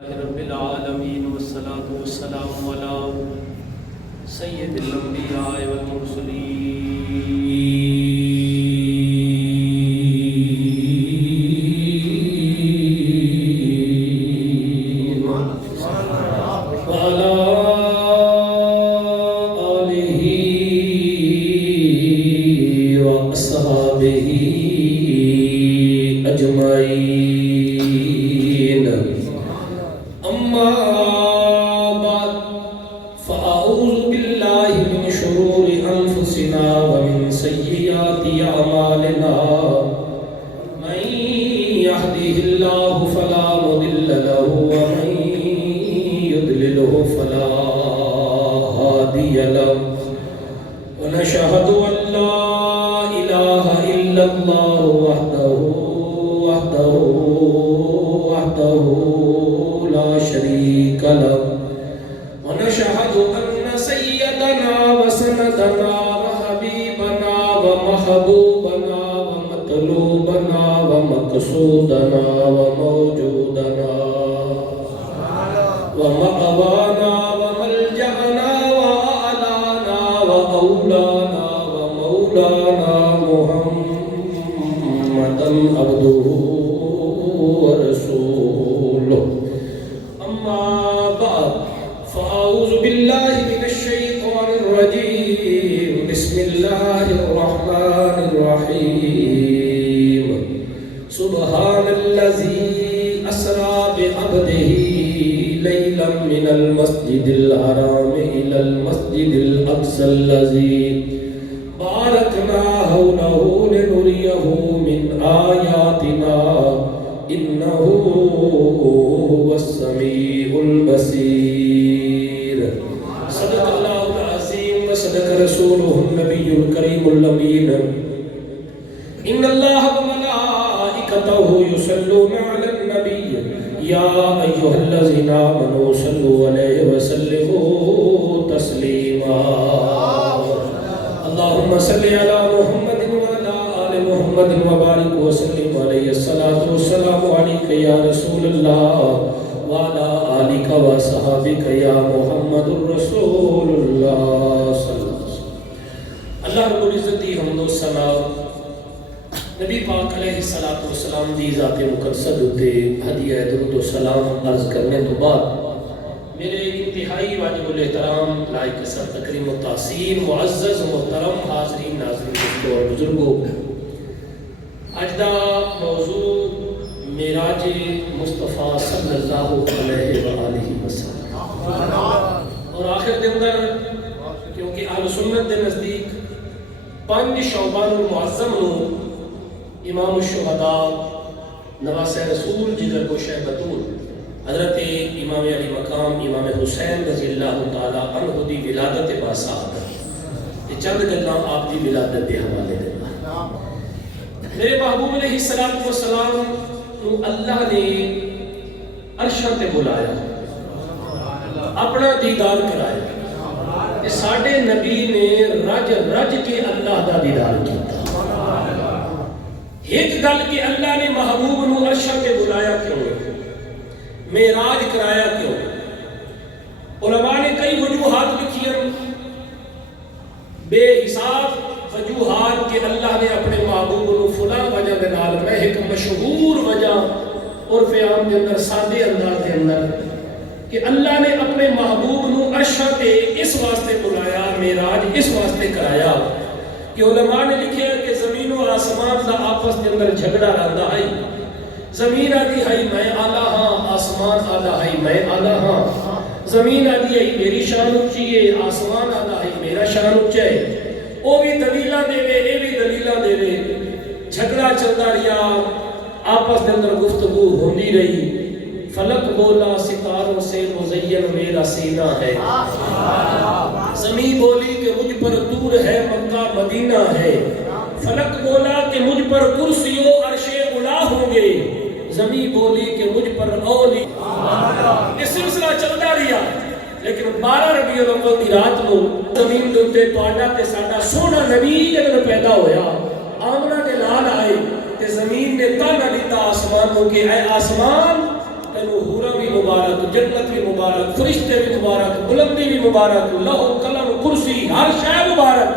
رب العالمین والصلاة والسلام علی سید الانبیاء والمرسلین وعلی آلہ واصحابہ اجمعین اما بعد فاعوذ باللہ من شرور انفسنا ومن سیئات اعمالنا من يهده الله فلا مضل له ومن يضلله فلا هادي له ونشهد ان لا اله الا الله وحده لا شريك له ونشهد أن سيدنا وسندنا وحبيبنا ومحبوبنا ومطلوبنا ومقصودنا وموجودنا ومأوانا وملجأنا وأعلانا وأولانا ومولانا محمدا عبده ورسوله أما بعد فأعوذ بالله من الشيطان الرجيم بسم الله الرحمن الرحيم سبحان الذي أسرى بعبده ليلا من المسجد الحرام إلى المسجد الأقصى الذي باركنا حوله لنريه من آياتنا إنه هو السميع البصير صدق الله العظيم وصدق رسوله النبي الكريم الأمين إن الله وملائكته يصلون على النبي يا أيها الذين آمنوا صلوا عليه وسلموا تسليما اللهم صل على محمد وعلى آل محمد وبارك وسلم عليه الصلاة والسلام عليك يا رسول الله وعلى آلك وصحابك يا محمد رسول الله صلی اللہ علیہ وسلم. اللہ رب العزت دی حمد و ثنا نبی پاک علیہ الصلوۃ والسلام دی ذات مقدس تے ہدیہ درود و سلام عرض کرنے تو بعد میرے انتہائی واجب الاحترام لائق سر تکریم و تحسین معزز محترم حاضرین ناظرین دوستو اور بزرگوں، اج دا موضوع معراج مصطفیٰ صلی اللہ علیہ وآلہ وسلم اور آخر دے اندر کیونکہ اہل سنت دے نزدیک 5 شعبان المعظم نو امام الشہداء نواسہ رسول جدر کو شہ بطول حضرت امام علی مقام امام حسین رضی اللہ تعالیٰ عنہ دی ولادت باسعادت یہ چند گلاں آپ دی ولادت دے حوالے دینا. میرے محبوب علیہ السلام نو اللہ نے عرشاں تے بلایا، اپنا دیدار کرایا. یہ ساڈے نبی نے رج رج کے اللہ دا دیدار کیتا. ایک گل کہ اللہ نے محبوب نو عرشاں تے بلایا کیوں، معراج کرایا کیوں؟ علماء نے کئی وجوہات لکھی ہیں، بے حساب وجوہات کہ اللہ نے اپنے محبوب نو فلاں وجہ دے نال. میں ایک مشہور وجہ عرف عام دے اندر سادے انداز دے اندر کہ اللہ نے اپنے محبوب نو عرشاں تے اس واسطے بلایا، معراج اس واسطے کرایا کہ علماء نے لکھے کہ زمین و آسمان دا آپس دے اندر جھگڑا رہندا ہے. زمین آدھی ہے میں آلہ ہاں، آسمان آدھا ہے میں آلہ ہاں. زمین آدھی ہے میری شان اونچی ہے، آسمان آدھا ہے میرا شان اونچا ہے. وہ بھی دلیلاں دے وے، اے بھی دلیلاں دے وے. جھگڑا چلتا رہا، آپس دے اندر گفتگو ہوندی رہی. فلک بولا ستاروں سے مزین میرا سینہ ہے. زمین بولی کہ مجھ پر دور ہے مکہ مدینہ ہے. فلک بولا کہ مجھ پر کرسی و عرش اعلیٰ ہوں گے. زمین بولی کہ مجھ پر اولی. یہ سلسلہ چلتا رہا، لیکن 12 ربیع الاول دی رات نو زمین دے تے تہاڈا تے ساڈا سونا نبی جدوں پیدا ہویا، آمنہ دے لال آئے تے زمین نے تانا دیتا آسمان کو کہ اے آسمان تینو ہورا بھی مبارک، جنت بھی مبارک، فرشتے بھی مبارک، بلندی بھی مبارک، لوح قلم کرسی ہر شے مبارک،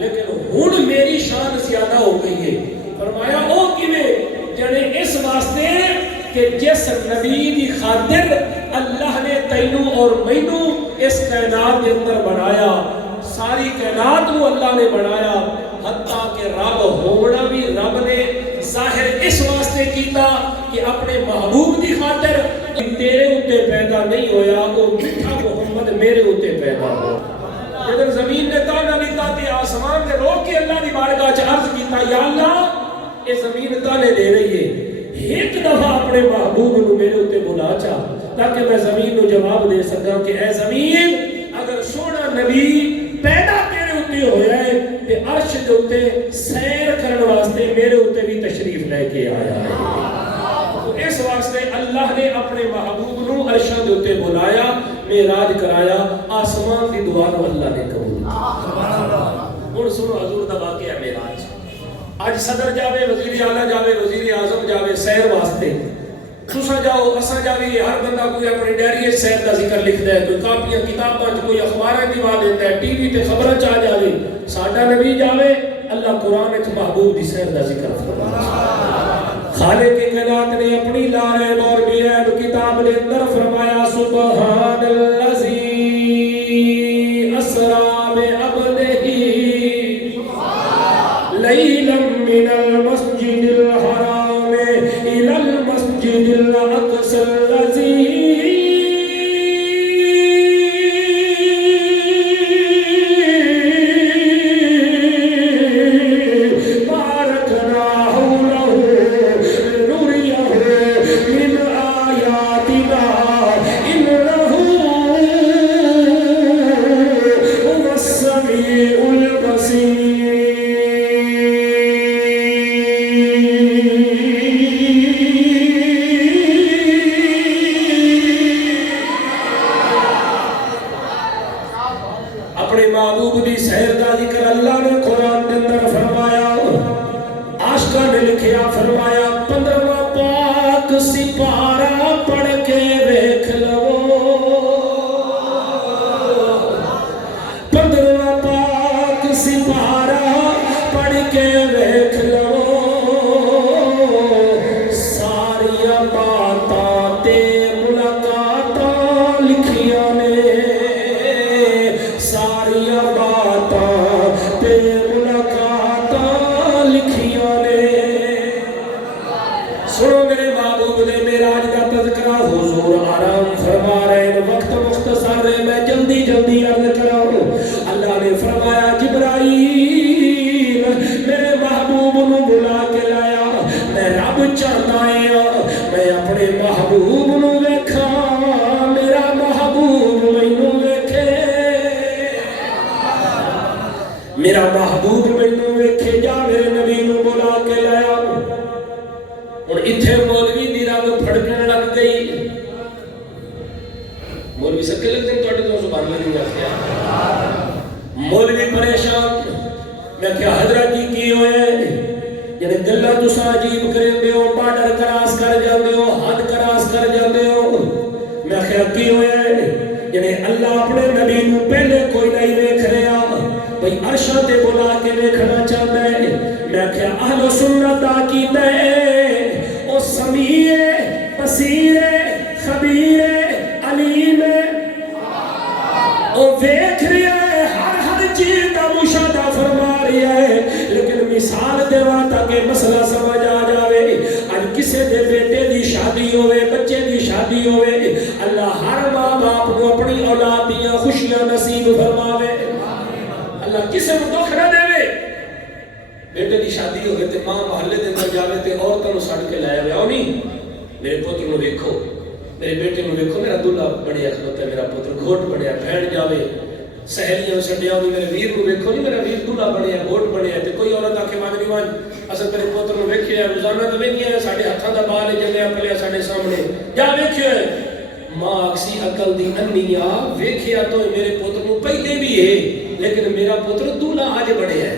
لیکن ہن میری شان زیادہ ہو گئی ہے۔ فرمایا او کیویں؟ جنے اس واسطے کہ جس نبی دی خاطر اللہ نے تینوں اور مینوں اس کائنات کے اندر بنایا، ساری کائنات کو اللہ نے بنایا، حتیٰ کہ رب ہونا بھی رب نے ظاہر اس واسطے کیتا کہ اپنے محبوب دی خاطر تیرے اتے پیدا نہیں ہویا، وہ میٹھا محمد میرے اتے پیدا ہو۔ جب زمین نے تانا لیتا تے آسمان نے روک کے اللہ دی بارگاہ چ عرض کیتا یا اللہ یہ زمین تانے دے رہی ہے، ایک دفعہ اپنے محبوب کو میرے اتے بلا چاہ تاکہ میں زمین کو جواب دے سکا کہ اے زمین اگر سونا نبی پیدا تیرے اتے ہویا ہے تے عرش دے اتے سیر کرن واسطے میرے اتے بھی تشریف لے کے آیا ہے۔ تو اس واسطے اللہ نے اپنے محبوب نو عرشاں دے اتے بلایا، معراج کرایا، آسمان دی دعا نو اللہ نے قبول کیا۔ ہن سنو حضور دا واقعہ معراج۔ آج صدر جاوے، وزیر اعلیٰ جاوے، وزیر اعظم جاوے سیر واسطے، تسا جاؤ اسا جاوی، ہر بندہ کوئی اپنی ڈائری سیر کا ذکر لکھتا ہے، کوئی کاپیاں کتاباں کوئی اخباراں دیوا دیتا ہے، ٹی وی تے خبراں چاہ جاوے، ساڈا نبی جاوے اللہ قرآن وچ محبوب دی سیر کا ذکر فرمایا۔ خالق کائنات نے اپنی لارب اور بے عیب کتاب کے اندر فرمایا سبحان الذی اسرا بعبدہ لیلا من المسجد الحرام الى المسجد الاقصى الذي اپنے محبوب دی سیر دا ذکر اللہ نے قرآن کے اندر فرمایا، عاشقاں نے لکھیا فرمایا 15واں پاک سپارہ پڑھ کے دیکھ لو، 15واں پاک سپارہ پڑھ کے دیکھ لو، ساری باتاں تے ملاقاتاں لکھیاں نے، سنو میرے محبوب نے معراج کا تذکرہ حضور آرام فرما رہے ہیں، وقت مختصر ہے، میں جلدی جلدی عرض کراؤں۔ اللہ نے فرمایا جبرائیل میرے محبوب نو بلا کے لایا، میں رب چاہتا ہے میں اپنے محبوب نو ویکھا، میرا محبوب مینوں ویکھے، میرا محبوب مینوں ویکھے، جا میرے نبی نو بلا کے لایا۔ اور اتھے مولوی دی رنگ پھڑکن لگ گئی، مولوی سکے لگ دیں توڑے تو سبحان اللہ نہیں آتے، مولوی پریشان، میں کیا حضرت کی ہوئے یعنی دلہ تسا عجیب کریں دے ہو، بارڈر کراس کر جاندے ہو، حد کراس کر جاندے ہو، میں کیا کی ہوئے یعنی اللہ اپنے نبی نو پہلے کوئی نہیں دیکھ رہا بھئی عرشہ تے بلا کے دیکھنا چاہتا ہے، میں کیا اہل سنت عقیدہ ہے او سمیع بصیر خبیر علیم او دیکھ رہا ہے، ہر چیز کا مشاہدہ فرما رہا ہے، لیکن مثال دیوا تاکہ مسئلہ سمجھ آ جاوے۔ آج کسے دے بیٹے دی شادی ہوئے، بچے دی شادی ہوئے، اللہ ہر ماں باپ کو اپنی اولاد دیاں خوشیاں نصیب فرماوے، اللہ کسے کو دکھ نہ دے۔ بیٹے دی شادی ہوئے تے ماں محلے دے اندر جاوے تے عورتاں نو سڑ کے لایا ہویا، نہیں میرے پتر نو ویکھو، میرے بیٹے نو ویکھو، میرا دلہا بڑیا کھلوتا ہے، میرا پتر گھوٹ بڑیا بہن جاوے، سہیلیاں سڈیا ہوئی، میرے ویر نو ویکھو، نہیں میرا ویر دلہا بڑیا گھوٹ بڑیا، تے کوئی عورت آکھے مانگنی وان اساں تیرے پتر نو ویکھیا روزانہ تے ویکھیا ہے، ساڈے ہتھاں دا بال جلیا پلیا ساڈے سامنے، جا ویکھیا ہے، ماں اکسی عقل دی انیا ویکھیا تو میرے پتر نو پہلے بھی ہے، لیکن میرا پتر دلہا اج بڑیا ہے،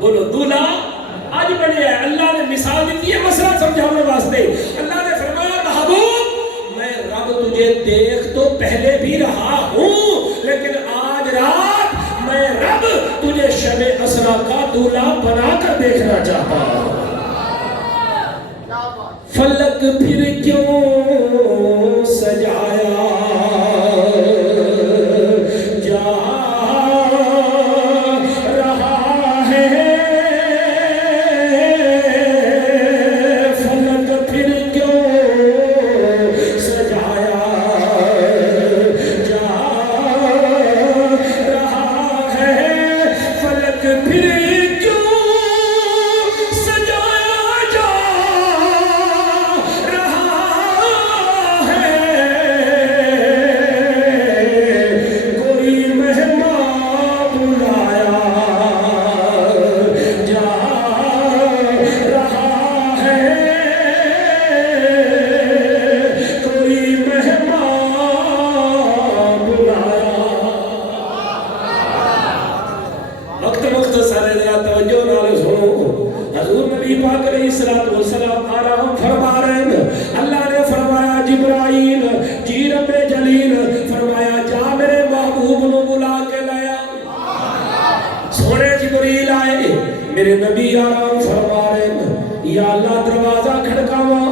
بولو دلہا آج بڑے ہیں۔ اللہ نے مثال دیتی ہے مسئلہ سمجھانے واسطے، اللہ نے فرمایا محبوب تجھے دیکھ تو پہلے بھی رہا ہوں، لیکن آج رات میں رب تجھے شب اسرا کا دولہا بنا کر دیکھنا چاہتا ہوں۔ فلک پھر کیوں سجایا جا رہا ہے، فلک پھر کیوں سجایا جا رہا ہے، فلک پھر میرے نبی آرام فرما رہے ہیں، یا اللہ دروازہ کھڑکاوا،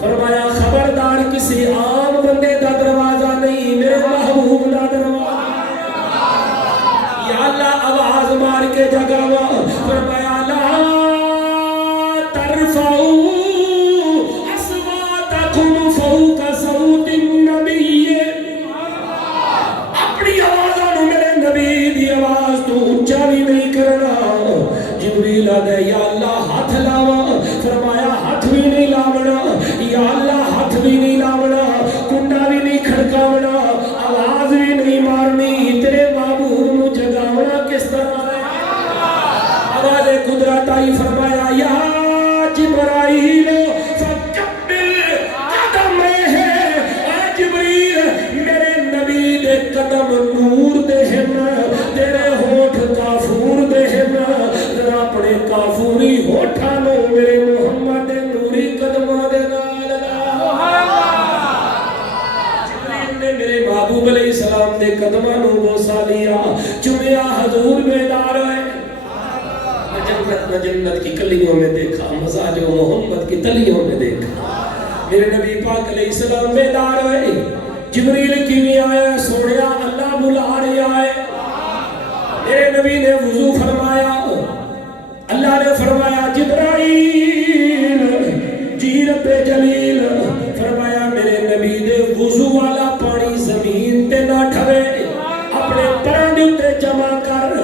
فرمایا خبردار کسی عام بندے دا دروازہ نہیں، میرے محبوب دا دروازہ، یا اللہ آواز مار کے جگاوا، فرمایا لا ترفعوا اصواتکم فوق صوت النبی، اپنی آوازوں میرے نبی دی آواز تو اونچا بھی نہیں کرنا۔ جبریل آدھے یا اللہ ہاتھ لاوا، فرمایا ہاتھ بھی نہیں لاونا، یا اللہ ہاتھ بھی نہیں لاونا، کنڈا بھی نہیں کھڑکاونا، آواز بھی نہیں مارنی، تیرے محبوب نو جگاونا کس طرح ہے؟ آواز قدرت آئی، فرمایا یا جبرائیل فکبر قدمہ ہے، اے جبریل میرے نبی دے قدم نور دے ہیں، تیرے ہونٹ کافور دے ہیں، اپنے کافوری ہوٹھانو میرے محمد نوری قدمہ دے نال جبریل نے میرے محبوب علیہ السلام دے قدمہ نو بوسا لیا، چمیا حضور بیدار ہے۔ جنت کی کلیوں میں دیکھا، مزاج و محمد کی تلیوں میں دیکھا، میرے نبی پاک علیہ السلام بیدار ہے۔ جبریل کی نہیں آیا، سوڑیا اللہ بلا رہا ہے۔ میرے نبی نے وضو فرمایا، اللہ نے فرمایا جبرائیل جی رب جلیل، فرمایا میرے نبی دے وضو والا پانی زمین تے نہ ٹھوے، اپنے پرن تے جمع کر،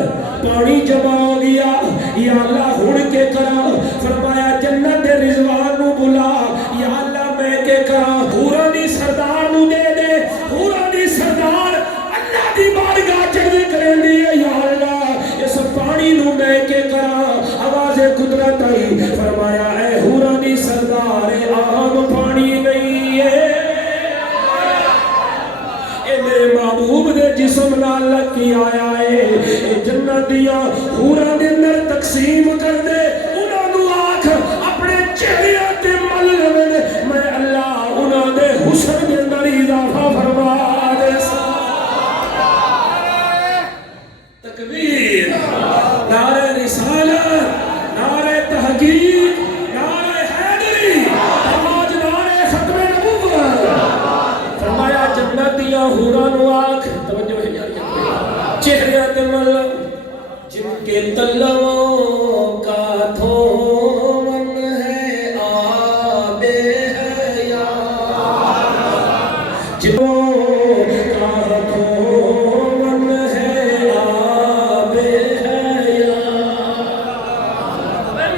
پانی جمع ہو گیا، یا اللہ ہڑ کے کرا، فرمایا جنت دے رضوان نو بلا، یا اللہ میں کے کرا، حورا دی سردار نو دے دے، حورا دی سردار اللہ دی بارگاہ چڑھے کریں دی، یا اللہ اس پانی نو میں کے کرا۔ آواز قدرت آئی، فرمایا اے حورا دی سردار عام پانی نہیں ہے، اے میرے محبوب دے جسم نال لگ کی آیا ہے، اے جنت دیا حورا دے اندر تقسیم کر دے، انہاں نو آنکھ اپنے چہرے تے مل لون، میں اللہ انہاں دے حسن دے اندر اضافہ فرما دے۔ تکبیر، نعرہ رسالت، نعرہ تحقیق، نعرہ حیدری، آج نعرہ ختم نبوت۔ فرمایا جنت دیا حورا نو آنکھ، توجہ ہے یار، چہرے تے مل، جن کے تلووں کا تھومن ہے آب حیات، جنوں کا تھومن ہے آب حیات،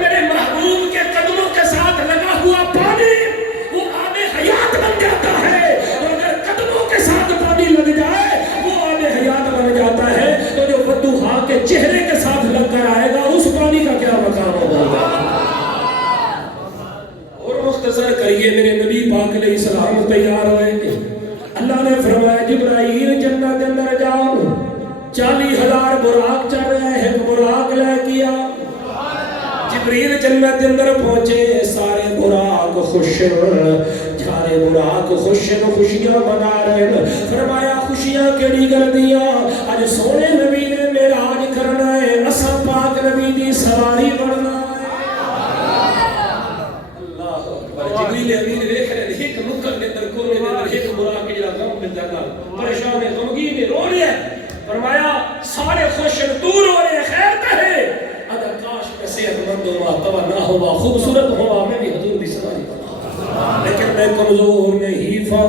میرے محبوب کے قدموں کے ساتھ لگا ہوا پانی وہ آب حیات بن جاتا ہے، اگر قدموں کے ساتھ پانی لگ جائے وہ آب حیات بن جاتا ہے، تو جو ودوہا کے چہرے کے ساتھ لگ کر آئے گا اس پانی کا کیا مقام ہوگا؟ اور مختصر کریے، میرے نبی پاک علیہ السلام تیار ہوئے، اللہ نے فرمایا جبرائیل جنت کے اندر جاؤ، 40,000 براق چل رہے ہیں، ایک براق لے کیا، جبریل جنت کے اندر پہنچے، سارے براق خوش، سارے فرمائے براق خوشیاں منا رہے ہیں. فرمایا خوشیاں کیڑی گردیاں اج سونے نبی نے معراج کرنا ہے اساں پاک نبی دی سواری بننا ہے. اللہ اکبر. جبریل امین دیکھ رہے ہیں ایک نکل کے اندر کونے کے اندر ایک براق جڑا غم میں جانا پریشان ہے غمگین ہے رو رہا ہے. فرمایا سارے خوش دور ہو رہے ہیں خیر کہے اگر کاش میں صحت مند ہوا توانہ ہوا خوبصورت ہوا میں بھی حضور دی سواری بنا لیکن میں کمزور نہیں تھا.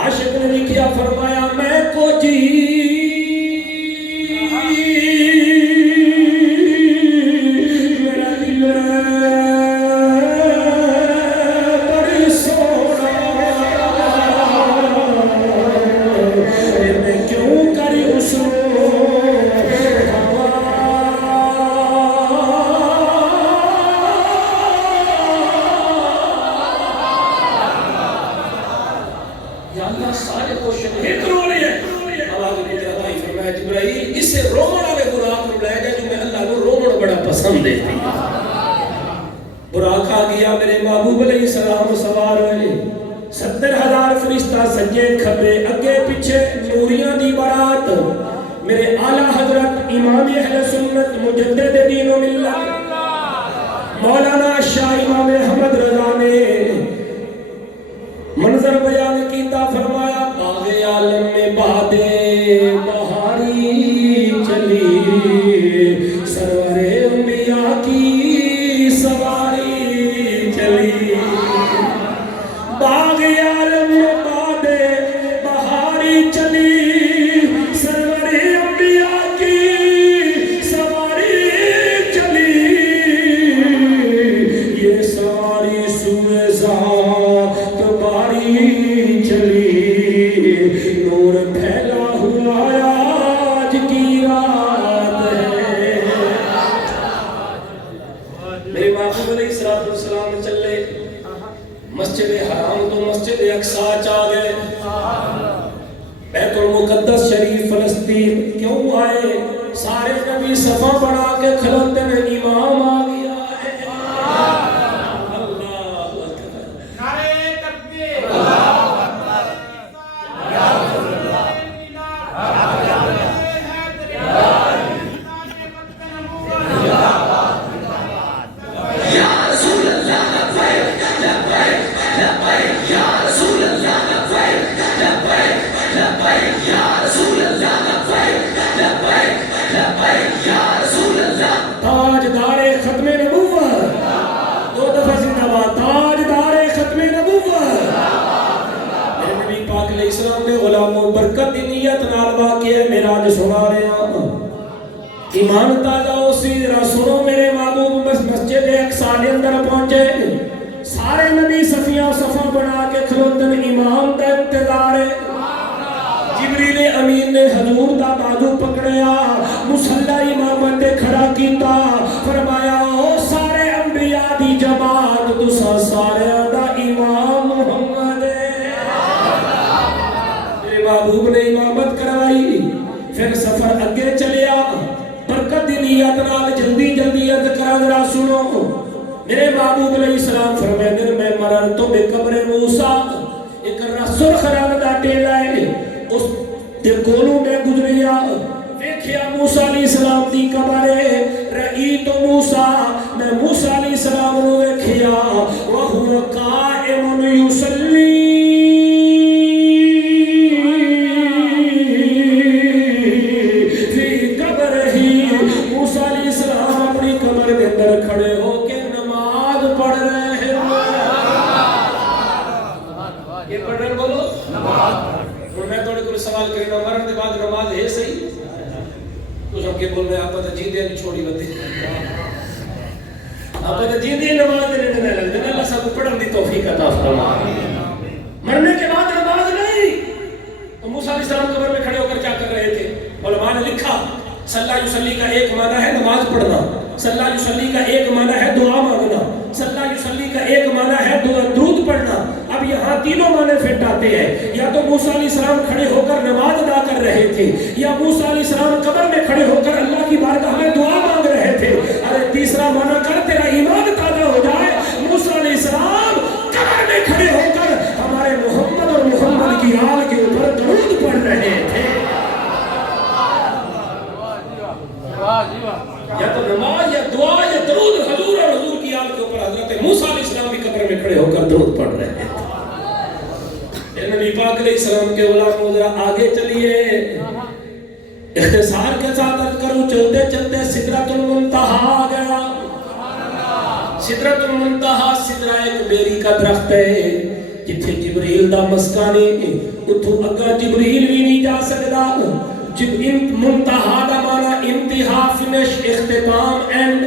عاشق نے بھی کیا فرمایا میں کو جی میرا دل بڑی سونا میں کیوں کری اس اسے رومن والے براق کو لے جا جو میں اللہ کو رومن بڑا پسند دیتی. براق آ گیا میرے محبوب علیہ السلام سوار ہوئے 70,000 فرشتہ سجے کھبے اگے پیچھے نوریاں دی بارات. میرے اعلیٰ حضرت امام اہل سنت مجدد دین و ملت مولانا شاہ امام احمد رضا نے منظر بیان کیتا. فرمایا باغ عالم میں بادے بہاری چلی سرور انبیاء کی سواری چلی. باغ عالم میں بادے بہاری چلی سرور انبیاء کی سواری چلی. یہ سواری سوئے ذات باری چلی نور پھیلا ہوا آج کی رات ہے. میرے محبوب علیہ السلام چلے مسجد حرام تو مسجد اقصی چاہ گئے. بیت المقدس شریف فلسطین کیوں آئے سارے نبی صفا بنا کے کھلوتے ہیں امام آ گیا ہے. اللہ اکبر نعرہ تکبیر اللہ اکبر یا رسول اللہ یا رسول اللہ لبیک لبیک لبیک یا رسول اللہ لبیک لبیک لبیک یا رسول اللہ لبیک لبیک لبیک یا رسول اللہ. تاجدار ختم نبوت دو دفعہ زندہ باد تاجدار ختم نبوت. میرے نبی پاک علیہ السلام نے غلاموں برکت دی نیت نال واقعہ معراج سنا رہے ہیں. ایمان تازہ اسی ذرا سنو میرے محبوب مسجد اقصی کے اندر پہنچے سارے نبی صفیاں صفا بنا کے کھلوتن امام دا انتظار ہے. جبریل امین نے حضور دا بازو پکڑیا مصلی امامت تے کھڑا کیتا. فرمایا او سارے انبیاء دی جماعت تساں سارے دا امام محمد ہے. میرے محبوب نے امامت کروائی پھر سفر اگے چلیا برکت دی نیت نال جلدی جلدی اذکار ذرا سنو. میرے محبوب علیہ السلام فرماتے ہیں میں مررت بقبر موسیٰ ایک سرخ رنگ دا ٹیلا ہے اس دے کولوں میں گزریا ویکھیا موسیٰ علیہ السلام دی قبر ہے. رئیت موسیٰ میں موسیٰ علیہ السلام نو ویکھیا وہو قائم یصلی کھڑے ہو کے نماز پڑھ رہے ہیں. یہ پڑھ رہے بولو نماز. اور میں تھوڑے کو سوال کرنا مرن کے بعد نماز ہے صحیح تو سب کے بول رہے ہیں آپ تو جیندے نہیں چھوڑی بندے آپ تو جیندے نماز نہیں لگتے. اللہ سب کو پڑھن دی توفیق عطا فرمائے. مرنے کے بعد نماز نہیں تو موسیٰ علیہ السلام قبر میں کھڑے ہو کر کیا کر رہے تھے. علماء نے لکھا صلی یصلی کا ایک معنی ہے نماز پڑھنا صلی یصلی کا ایک معنی ہے دعا مانگنا صلی یصلی کا ایک معنی ہے درود پڑھنا. اب یہاں تینوں معنی فٹ آتے ہیں. یا تو موسیٰ علیہ السلام کھڑے ہو کر نماز ادا کر رہے تھے یا موسیٰ علیہ السلام قبر میں کھڑے ہو کر اللہ کی بارگاہ میں دعا مانگ رہے تھے. ارے تیسرا معنی کر تیرا ایمان تازہ ہو جائے. موسیٰ علیہ السلام قبر میں کھڑے ہو کر ہمارے نبی پاک علیہ السلام کے غلاموں ذرا آگے چلیے. اختصار کے ساتھ عرض کروں چلتے چلتے سدرۃ المنتہا آ گیا. سدرۃ المنتہا سدرہ ایک بیری کا درخت ہے جتھے جبریل دا مسکانی اتھوں اگا جبریل بھی نہیں جا سکدا. جب منتہا دا معنی انتہا فنش اختتام اینڈ.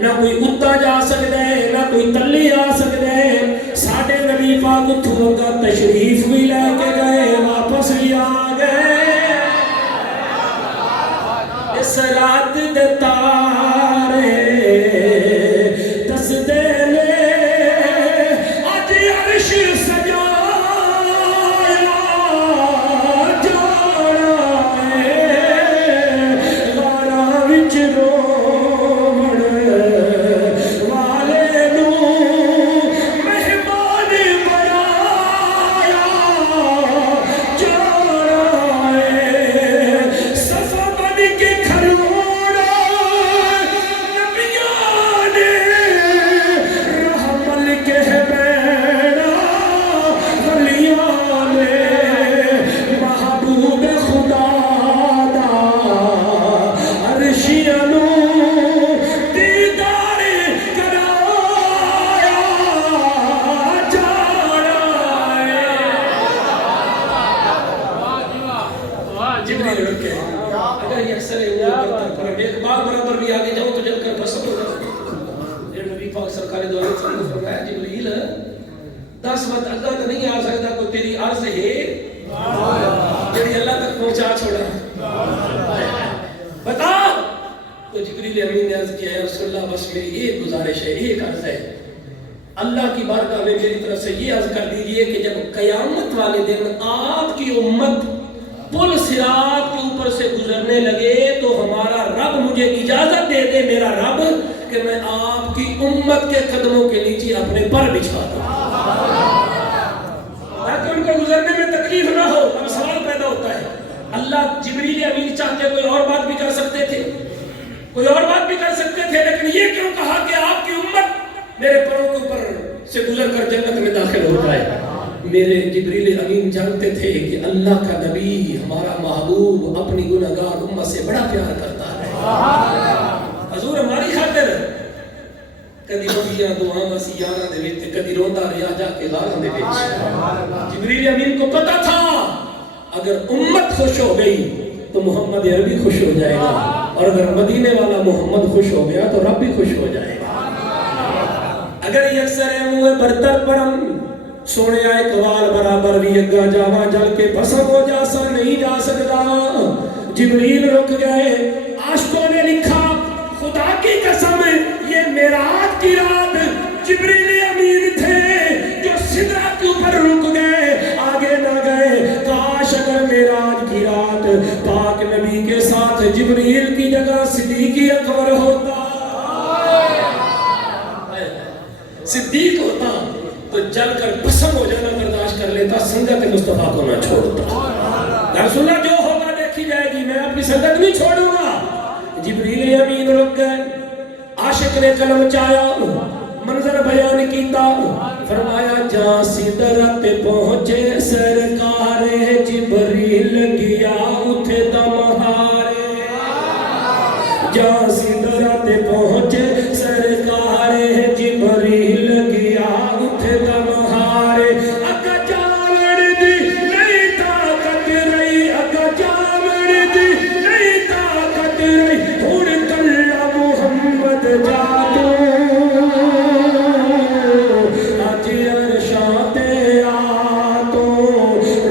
نہ کوئی اتا جا سکدا ہے نہ کوئی تلی آ سکدا ہے. ساڈے نبی پاک اتھوں اگا تشریف بھی لے کے گئے واپس بھی آ گئے. اس رات دے تارے دس دے لے اج عرش سجایا جانا ہے. غاراں وچ رومن والے نوں مہمان بنایا جانا ہے. صفا بن کے کھلونا نبیاں نے رحمل کے بینا ولیاں نے محبوب خدا دا عرشیاں نوں دیدار کرایا جانا ہے. جبریل رکھے اگر یہ اکثر ایک بار برابر بھی آگے جاؤ تو جل کر پسند ہو جاتا. نبی پاک سرکار دو علیہ وسلم نے فرمایا جبریل 10 وقت اگا تو نہیں آ سکتا کوئی تیری عرض ہے جڑی اللہ تک پہنچا چھوڑا بتا. تو جبریل امین نے عرض کیا ہے رسول اللہ بس میری ایک گزارش ہے ایک عرض ہے. اللہ کی بارگاہ میں میری طرف سے یہ عرض کر دیجئے کہ جب قیامت والے دن آپ کی امت پل صراط کے اوپر سے گزرنے لگے تو ہمارا رب مجھے اجازت دے دے میرا رب کہ میں آپ کی امت کے قدموں کے نیچے اپنے پر بچھا دوں تاکہ ان کو گزرنے میں تکلیف نہ ہو. اب سوال پیدا ہوتا ہے اللہ جبریل امین چاہتے کوئی اور بات بھی کر سکتے تھے کوئی اور بات بھی کر سکتے تھے لیکن یہ کیوں کہا کہ آپ کی امت میرے پروں کے اوپر سے گزر کر جنت میں داخل ہو جائے. میرے جبریل امین جانتے تھے کہ اللہ کا نبی ہمارا محبوب اپنی گناہگار امت سے بڑا پیار کرتا ہے. حضور ہماری خاطر کدی رویاں دعاواں سی یاراں دے وچ کدی روندا رہیا جا کے غاراں دے وچ. جبریل امین کو پتہ تھا اگر امت خوش ہو گئی تو محمد عربی خوش ہو جائے گا اور اگر مدینے والا محمد خوش ہو گیا تو رب بھی خوش ہو جائے گا. اگر یہ اکثر منہ برتر پرم سونے آئے قوال برابر بھی اگا جاوا جل کے بسم ہو جاسا نہیں جا سکتا. جبریل رک گئے. عاشقوں نے لکھا خدا کی قسم یہ معراج کی رات جبریل امین تھے جو سدرہ کے اوپر رک گئے آگے نہ گئے. کاش اگر معراج کی رات پاک نبی کے ساتھ جبریل کی جگہ صدیق اکبر ہوتا صدیق ہوتا تو جل کر بسم ہو جانا برداشت کر لیتا سنگت مصطفیٰ کو نہ چھوڑتا. رسول اللہ جو ہوگا دیکھی جائے گی میں اپنی سنگت نہیں چھوڑوں گا. جبریل امین رک گئے. عاشق نے قلم چایا منظر بیان کیتا فرمایا جہاں سدرت پہنچے سرکار جبریل گیا اتھے دم ہارے. جہاں سدرت پہنچے سرکار جبریل گیا اتھے دم ہارے. اگا جاوڑ دی نہیں طاقت رہی اگا جاوڑ دی نہیں طاقت رہی ہن کلا محمد جادو اج عرشاں تے آ تو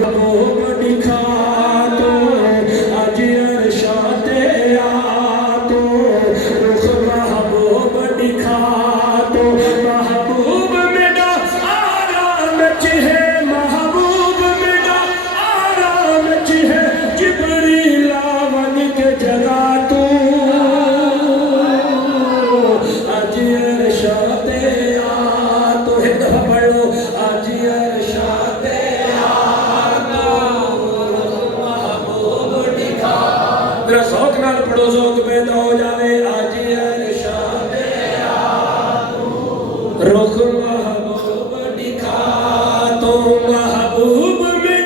رب دکھا تو اج عرشاں تے آ تو رخ محبوب دکھا تو محبوب میرا آرام ہے محبوب میرا آرام ہے جبریل آون کے جگہ تو اج عرشاں تے آ تو ایک دفعہ پڑھ لو اج عرشاں تے آ تو محبوب دکھا. میرا ذوق نال پڑھو ذوق پیدا ہو جاوے. اج عرشاں تے آ تو رخ محبوب دکھا تو محبوب میں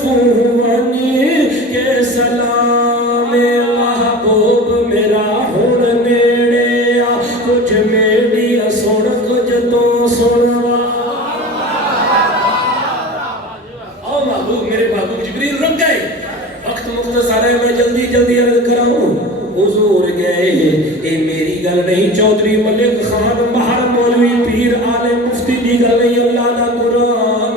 فونی کے سلام محبوب میرا ہن نیڑے آ کچھ میری سن کچھ تو سنوا او محبوب میرے محبوب جبریل رک گئے وقت مختصر ہے میں جلدی جلدی عرض کراؤں حضور گئے اے میری گل نہیں چودھری ملک خان مہر مولوی پیر عالم مفتی دی گل نہیں اللہ دا قرآن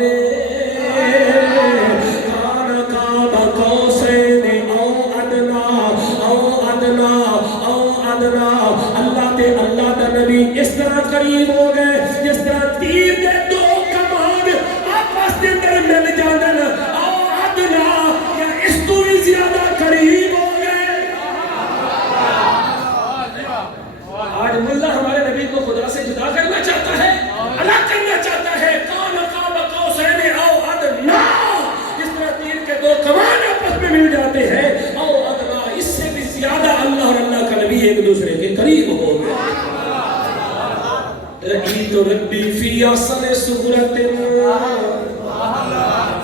کان کعب قوسین او ادنا اللہ تے اللہ دا نبی اس طرح قریب ہو گئے جس طرح تیر دے دو کمان آپس دے اندر مل جاندن او ادنا یا اس تو بھی زیادہ قریب ہو گئے آج ملا ہمارے نبی کو خدا سے جدا کرنا چاہتا ہے الگ کرنا چاہتا ہے کان قاب قوسین او ادنا اس طرح تیر کے دو کمان آپس میں مل جاتے ہیں او ادنا اس سے بھی زیادہ اللہ اور اللہ کا نبی ایک دوسرے کے قریب ہو گئے رئیت ربی فی احسن صورت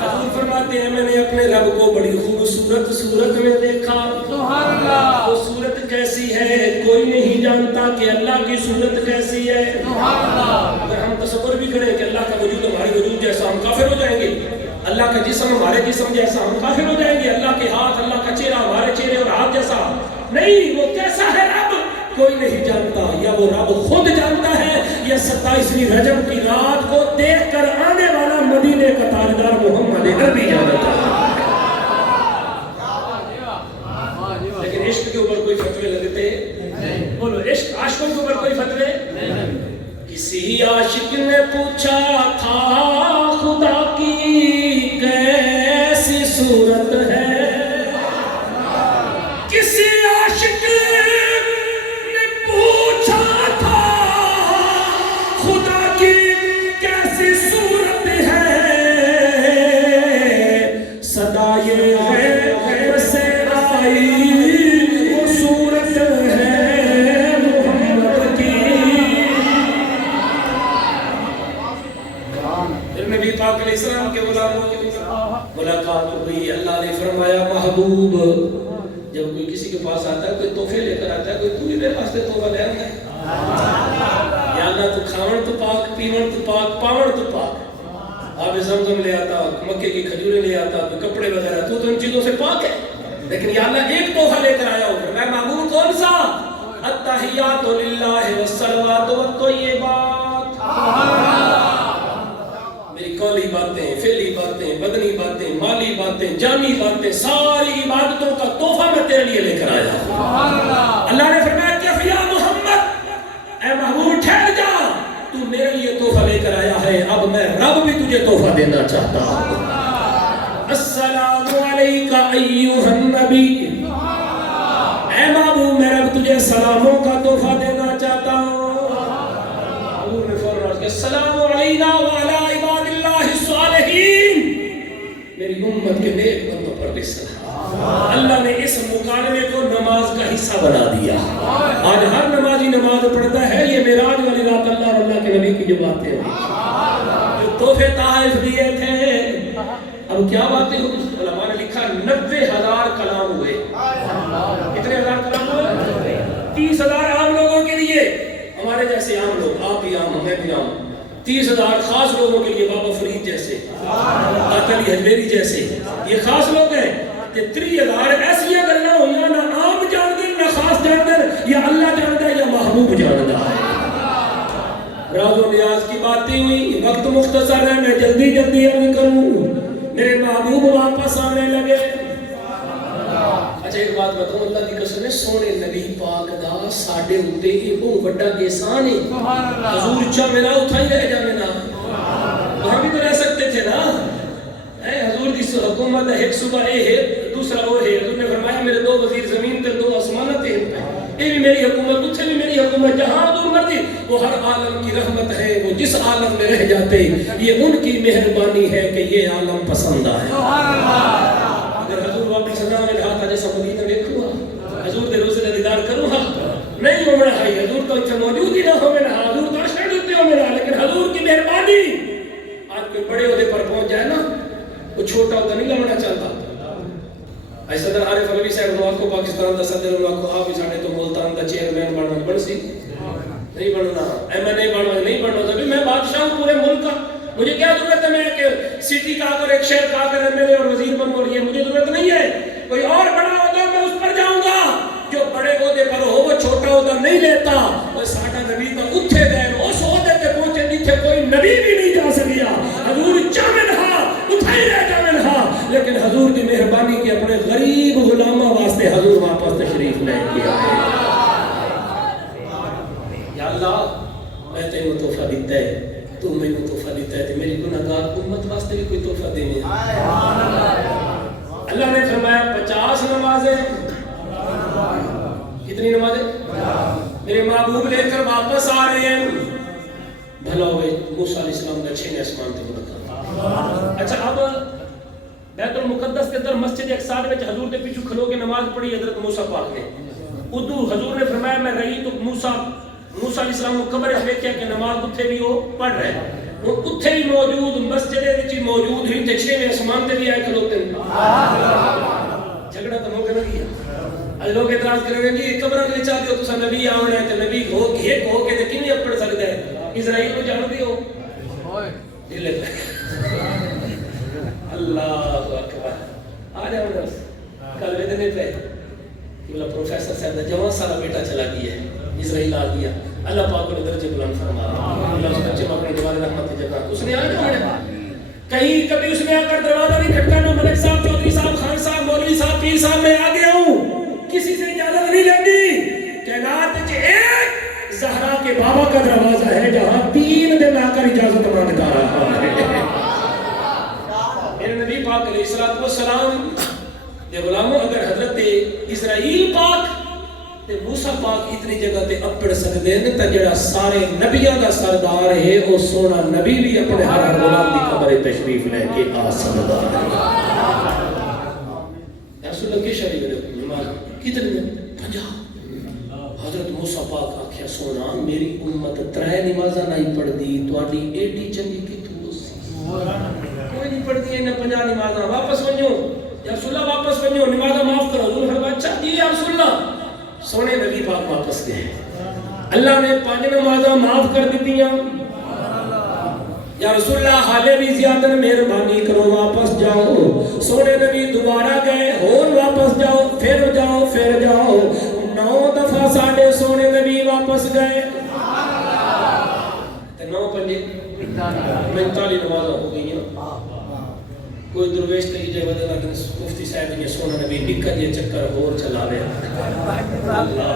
حضور فرماتے ہیں میں نے اپنے رب کو بڑی خوبصورت صورت میں دیکھا وہ صورت کیسی ہے کوئی نہیں جانتا کہ اللہ کی صورت کیسی ہے اگر ہم تصور بھی کریں کہ اللہ کا وجود ہمارے وجود جیسا ہم کافر ہو جائیں گے اللہ کا جسم ہمارے جسم جیسا ہم کافر ہو جائیں گے اللہ کے ہاتھ اللہ کا چہرہ ہمارے چہرے اور ہاتھ جیسا نہیں وہ کیسا ہے رب کوئی نہیں جانتا یا وہ رب خود جانتا ہے یا 27ویں رجب کی رات کو دیکھ کر آنے والا مدینے کا تاجدار محمد عربی جانتا ہے لیکن عشق کے اوپر کوئی فتوے لگتے بولو عشق عاشقوں کے اوپر کوئی فتوے کسی عاشق نے پوچھا تھا خدا کی کیسی صورت ہے کسی عاشق نے پوچھا تھا خدا کی کیسی صورت ہے صدا یہ غیب سے آئی وہ صورت ہے محمد کی پھر نبی پاک علیہ السلام کے غلاموں کی ملاقات ہوئی اللہ نے فرمایا محبوب جب کوئی کسی کے پاس آتا ہے کوئی تحفے لے کر آتا ہے کوئی تو میرے واسطے تحفہ لے آتا ہے یا اللہ تو کھاون تو پاک پیون تو پاک پاون تو پاک آب زمزم لے آتا مکے کی کھجوریں لے آتا کوئی کپڑے وغیرہ تو ان چیزوں سے پاک ہے لیکن یا اللہ ایک تحفہ لے کر آیا ہوں میں محبوب کون سا التحیات للہ والصلوات والطیبات میری قولی باتیں فعلی باتیں بدنی باتیں مالی باتیں جانی باتیں ساری عبادتوں کا تحفہ میں تیرے لیے لے کر آیا اللہ نے فرمایا کہ یا محمد اے محبوب ٹھہر جا تو میرے لیے تحفہ لے کر آیا ہے اب میں رب بھی تجھے تحفہ دینا چاہتا ہوں السلام علیکہ ایوہ النبی اے محبوب میں رب تجھے سلاموں کا تحفہ دینا چاہتا ہوں حضور نے فرمایا کہ السلام علینا وعلی عباد اللہ الصالحین میری امت کے نیک بندوں پر بھی سلام اللہ نے اس مکالمے کو نماز کا حصہ بنا دیا آج ہر نمازی نماز پڑھتا ہے یہ معراج والی رات اللہ اور اللہ کے نبی کی جو باتیں ہوئی جو تحفے تحائف دیے تھے اب کیا باتیں ہوئی علماء نے لکھا 90,000 کلام ہوئے کتنے ہزار کلام ہوئے 30,000 عام لوگوں کے لیے ہمارے جیسے عام لوگ آپ بھی عام میں بھی عام 30,000 خاص لوگوں کے لیے بابا فرید جیسے آقا علی حجویری جیسے یہ خاص لوگ ہیں کہ 30,000 ایسیاں گلنا ہوئی نہ عام جان دیں نہ خاص جان دیں یا اللہ جان دیں یا محبوب جان دیں راز و نیاز کی باتیں ہوئی وقت مختصر ہے میں جلدی جلدی عرض کروں میرے محبوب واپس آنے لگے اچھا ایک بات بتاؤں اللہ کی قسم ہے سونے نبی پاک دا ساڑھے ہوتے ہی بہت بڑا احسان ہے حضور چاہ میرا اتھا ہی رہ جانے نا وہاں بھی تو رہ سکتے تھے نا حضور کی حکومت ایک صبح ہے دوسرا وہ ہے حضور نے فرمایا میرے 2 وزیر زمین تے 2 آسمانت ہیں یہ بھی میری حکومت اتھے بھی میری حکومت جہاں حضور مرضی وہ ہر عالم کی رحمت ہے وہ جس عالم میں رہ جاتے یہ ان کی مہربانی ہے کہ یہ عالم پسند آئے اگر حضور واپس صدا میں رہا تھا جیسا مدینہ دیکھوں گا حضور دے روزے دیدار کروں گا نہیں ہو رہا ہے حضور تو اچھا موجود ہی نہ ہو میں رہا حضور تو اشکر ہوتے ہو میرا لیکن حضور کی مہربانی آج کوئی بڑے عہدے پر پہنچ جائے نا وہ چھوٹا ہوتا نہیں لمنا چاہتا کو پاکستان دا صدر انہاں کو آپ ساڈے تو ملتان دا چیئرمین بننا بن سی نہیں بننا ایم این اے بننا نہیں بننا ابھی میں بادشاہ ہوں پورے ملک کا مجھے کیا ضرورت ہے میں کہ سٹی کا اگر ایک شہر کا اگر ایم ایل اے اور وزیر بن اور یہ مجھے ضرورت نہیں ہے کوئی اور بڑا عہدہ میں اس پر جاؤں گا جو بڑے عہدے پر ہو وہ چھوٹا عہدہ نہیں لیتا وہ ساڈا نبی تو اتھے گئے اس عہدے تے پہنچے جتھے کوئی نبی بھی نہیں جا سکیا حضور چاہن ہا اتھے ہی رہ جاون ہا لیکن حضور کی مہربانی کی اپنے غریب غلاماں واسطے حضور واپس تشریف لے کے آئے یا اللہ میں تینوں تحفہ دیتا ہے تو میں نے تحفہ دیتا ہے تو میری گناہگار امت واسطے بھی کوئی تحفہ دینے اللہ نے فرمایا 50 نمازیں کتنی نمازیں میرے محبوب لے کر واپس آ رہے ہیں بھلا ہوئے موسیٰ علیہ السلام نے 6 آسمان تے ملکا اچھا اب بیت المقدس کے اندر مسجد اقصی وچ حضور دے پیچھے کھلو کے نماز پڑھی حضرت موسیٰ پاک نے ادو حضور نے فرمایا میں رہی تو موسیٰ علیہ السلام کو قبر وچ ویکھیا کہ نماز اتھے بھی وہ پڑھ رہے ہیں وہ اتھے ہی موجود مسجد وچ ہی موجود ہی تے 6 آسمان تے بھی آئے کھلوتے ہیں جھگڑا تو ہو گیا نا لوگ اعتراض کریں گے کہ قبر دے چاہتے ہو تساں نبی آونا ہے تے نبی ہو کے تے کنے پڑھ سکدا ہے اسرائیل کو جان دیو اللہ اکبر آ جاؤ درس کل ویدنے پہ کہ پروفیسر صاحب دا جوان سارا بیٹا چلا گیا ہے اسرائیل آ گیا اللہ پاک نے درجے بلند فرمایا اللہ اس بچے کو اپنے دوبارے رحمت کی جگہ اس نے آ جانا کہیں کبھی اس نے آ کر دروازہ نہیں کھٹکانا ملک صاحب چودھری صاحب خان صاحب مولوی صاحب پیر صاحب میں آ گیا ہوں کسی سے اجازت نہیں لینی کائنات میں ایک زہرا کے بابا کا دروازہ ہے جہاں 3 دن آ کر اجازت مانگتا رہا ہے میرے نبی پاک علیہ الصلوۃ والسلام دے غلاموں اگر حضرت اسرائیل پاک تے موسیٰ پاک اتنی جگہ تے اپڑ سکتے ہیں تا جڑا سارے نبیوں دا سردار ہے وہ سونا نبی بھی اپنے ہر غلام دی قبر تشریف لے کے آ سکتا ہے رسول اللہ کی شریف نے نماز کتنے 50 حضرت موسیٰ پاک آکھیا سونا میری امت 3 نمازاں نہیں پڑھ دی تواڈی ایڈی چنگی کتھوں سی کوئی نہیں پڑھدی انہاں 50 نمازاں واپس ونجو یا رسول اللہ واپس ونجو نمازاں معاف کرو حضور فرمایا اچھا جی یا رسول اللہ سونے نبی پاک واپس گئے اللہ نے 5 نمازاں معاف کر دیتیاں یا رسول اللہ حالے بھی زیادہ مہربانی کرو واپس جاؤ سونے نبی دوبارہ گئے اور واپس جاؤ پھر جاؤ 9 دفعہ ساڑھے سونے نبی واپس گئے 9 پنجے 45 نمازاں ہو گئی ہیں کوئی درویش تھی جائے وجہ لیکن مفتی صاحب یہ سونا نبی نکل یہ چکر اور چلا رہے اللہ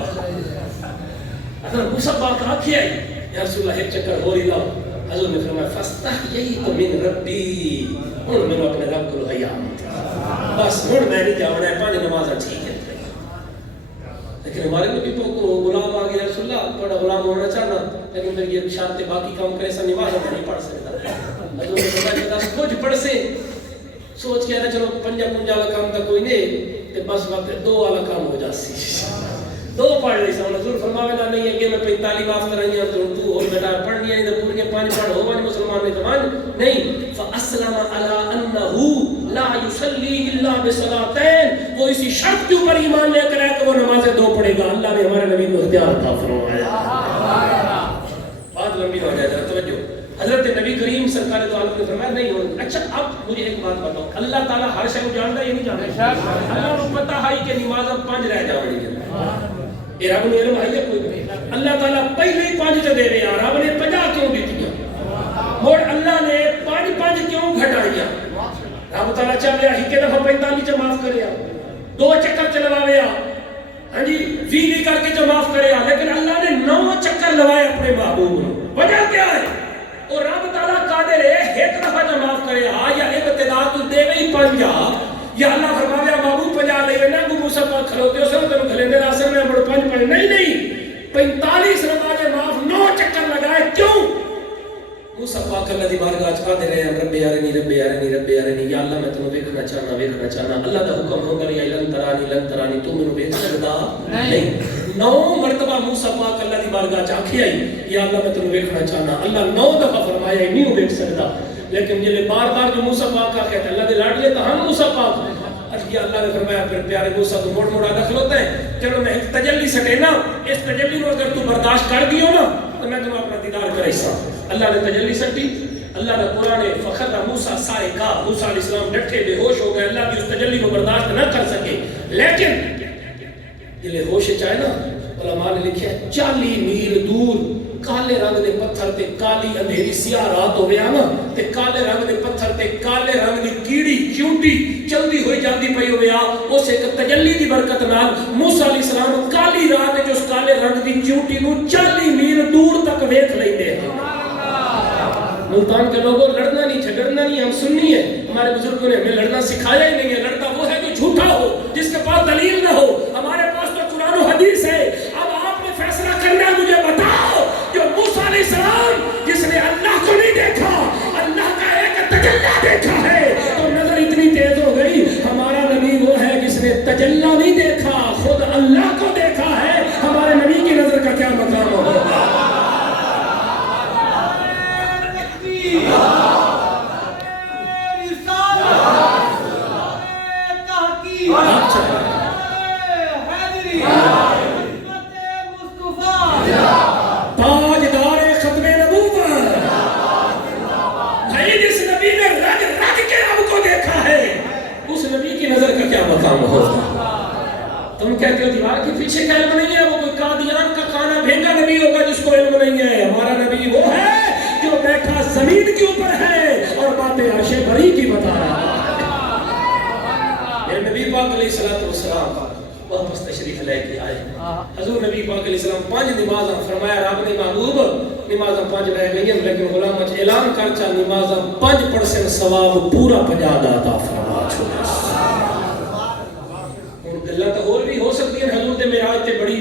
اگر موسیٰ پاک آکھے آئی یا رسول اللہ ایک چکر ہو رہی لاؤ حضور نے فرمایا فَاسْتَحْيَيْتُ مِنْ رَبِّي ہن میں اپنے رب کو حیا بس ہن میں نہیں جاونا ہے 5 نمازاں ٹھیک ہے لیکن ہمارے نبی کو غلام آ گیا رسول اللہ تھوڑا غلام ہونا چاہنا لیکن میری یہ شرط باقی کام کرے سا نماز نہیں پڑھ سکتا حضور نے فرمایا کہ کچھ پڑھ سے سوچ کے چلو 5 والا کام تو کوئی نہیں تے بس وقت 2 والا کام ہو جاسی 2 پڑھ لی سا حضور فرماوے نہ نہیں ہے کہ میں 45 معاف کرانی ہے تو اور بیٹا پڑھنی ہے تے پوری 5 پڑھ ہو مسلمان نے زمان نہیں فاسلم علی انه لا یصلی الا بصلاتین وہ اسی شرط کے اوپر ایمان لے کر ہے کہ وہ نمازیں 2 پڑھے گا اللہ نے ہمارے نبی کو اختیار عطا فرمایا بات لمبی ہو جائے ذرا توجہ حضرت نبی کریم سرکار دو عالم نے فرمایا نہیں ہونا اچھا اب مجھے ایک بات بتاؤ اللہ تعالیٰ ہر شے کو جانتا ہے یا نہیں جانتا اللہ کو پتہ ہے کہ نمازاں 5 رہ جاویں گے یہ رب نے علم ہے کوئی نہیں اللہ تعالیٰ پہلے ہی 5 تے دے رہے ہیں رب نے 50 کیوں دیتیاں اور اللہ نے 5 کیوں گھٹائیاں رب تعالیٰ چاہے ایک دفعہ 45 چ معاف کرے 2 چکر چلواوے ہاں جی 20 کر کے جو معاف کرے لیکن اللہ نے 9 چکر لوائے اپنے محبوب کو وجہ کیا ہے اور رب تعالیٰ قادر ہے ایک دفعہ جو معاف کرے یا ابتدا تو دے گئی 50 یا اللہ فرمایا محبوب 50 لے نہ کو موسیٰ پاک کھلوتے ہو سب تم کھلے دے راسل میں بڑھ 5 نہیں 45 نمازیں معاف 9 چکر لگائے کیوں موسیٰ پاک اللہ دی بارگاہ چاہتے رہے ہیں رب یارنی یا اللہ میں تمہیں دیکھنا چاہنا اللہ دا حکم ہوگا یا لن ترانی تو میں دیکھ سکتا نہیں 9 مرتبہ موسیٰ پاک اللہ دی بارگاہ چاہتے آئی یا اللہ میں تمہیں دیکھنا چاہنا اللہ 9 دفعہ فرمایا ہی نہیں دیکھ سکتا لیکن جلے بار جو موسیٰ پاک کا کہتا ہے اللہ دے لاڈ لے تو ہم موسیٰ پاک کیا؟ اللہ نے فرمایا پھر پیارے موسیٰ تو موڑ موڑا دخل ہوتا ہے، چلو میں ایک تجلی سٹے نا، اس تجلی کو اگر تو برداشت کر دیو نا تو میں تمہیں اپنا دیدار کرے سا۔ اللہ نے تجلی سٹی، اللہ نے قرآن فخر موسیٰ صاعقہ، موسیٰ علیہ السلام ڈٹھے بے ہوش ہو گئے، اللہ کی اس تجلی کو برداشت نہ کر سکے، لیکن یہ ہوش چاہے نا، علماء نے لکھا ہے 40 میل دور کالے رنگ دے پتھر تے کالی اندھیری سیاہ رات ہو گیا نا، تے کالے رنگ دے پتھر تے کالے رنگ دی کیڑی چیونٹی چلدی ہوئی جاندی پئی ہویا، اس ایک تجلی دی برکت نال موسیٰ علیہ السلام کالی رات جو اس کالے رنگ دی چیونٹی نو 40 میل دور تک ویکھ لیندے ہیں۔ ملتان کے لوگوں لڑنا نہیں، جھگڑنا نہیں، ہم سنی ہے، ہمارے بزرگوں نے ہمیں لڑنا سکھایا ہی نہیں ہے۔ لڑتا وہ ہے جو جھوٹا ہو، جس کے پاس دلیل نہ ہو، ہمارے پاس تو قرآن و حدیث ہے۔ اب آپ نے فیصلہ کرنا ہے، مجھے بتاؤ جو موسیٰ علیہ السلام جس نے اللہ کو نہیں دیکھا، اللہ کا ایک تجلی دیکھا ہے تو نظر اتنی تیز ہو گئی، ہمارا نبی وہ ہے جس نے تجلی نہیں دیکھا، خود اللہ کو دیکھا ہے، ہمارے نبی کی نظر کا کیا مقام ہوگا؟ تم کہتے ہو دیوار کے پیچھے کا علم نہیں ہے، وہ کوئی قادیان کا کانا بھینگا نبی ہوگا جس کو علم نہیں ہے۔ ہمارا نبی وہ ہے جو بیٹھا زمین کے اوپر ہے اور باتیں عرش بری کی بتا رہا ہے۔ میرے نبی پاک علیہ السلام واپس تشریف لے کے آئے، حضور نبی پاک علیہ السلام 5 نمازاں فرمایا، رب نے محبوب نمازاں 5 رہ گئی ہیں، لیکن غلام اعلان کر چا نمازاں 5% ثواب پورا 50 عطا فرما چھوڑا۔ اللہ تو اور بھی ہو سکتی ہے، حضور دے معراج تے بڑی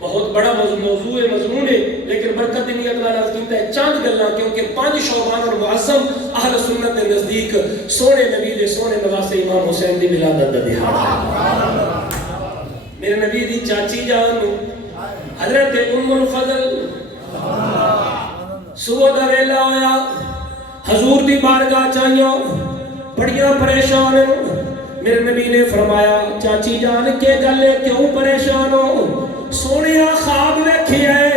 بہت بڑا موضوع ہے، مضمون ہے، لیکن برکت دی نیت نال عرض کیتا ہے چند گلاں، کیونکہ 5 شعبان اور معظم اہل سنت کے نزدیک سونے نبی دے سونے نواسے امام حسین دی ولادت دا دہاڑا۔ میرے نبی دی چاچی جان حضرت ام الفضل صبح دا ویلا ہویا، حضور دی بارگاہ چائیوں بڑیاں پریشان ہیں۔ میرے نبی نے فرمایا چاچی جان کے گلے کیوں پریشان ہو؟ سونیا خواب دیکھی ہے،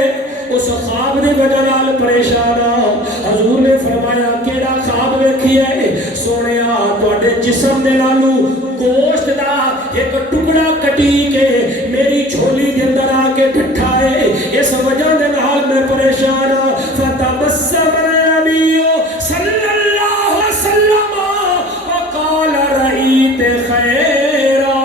اس خواب دی وجہ نال پریشان ہو۔ حضور نے فرمایا کیڑا خواب دیکھی ہے؟ سونیا تواڈے جسم دے نالوں گوشت دا ایک ٹکڑا کٹی کے میری جھولی دے اندر آ کے ڈٹھا ہے، اس وجہ دے نال میں پریشان ہوں۔ فتبسم النبی صلی اللہ علیہ وسلم وقال رأیت خیرا،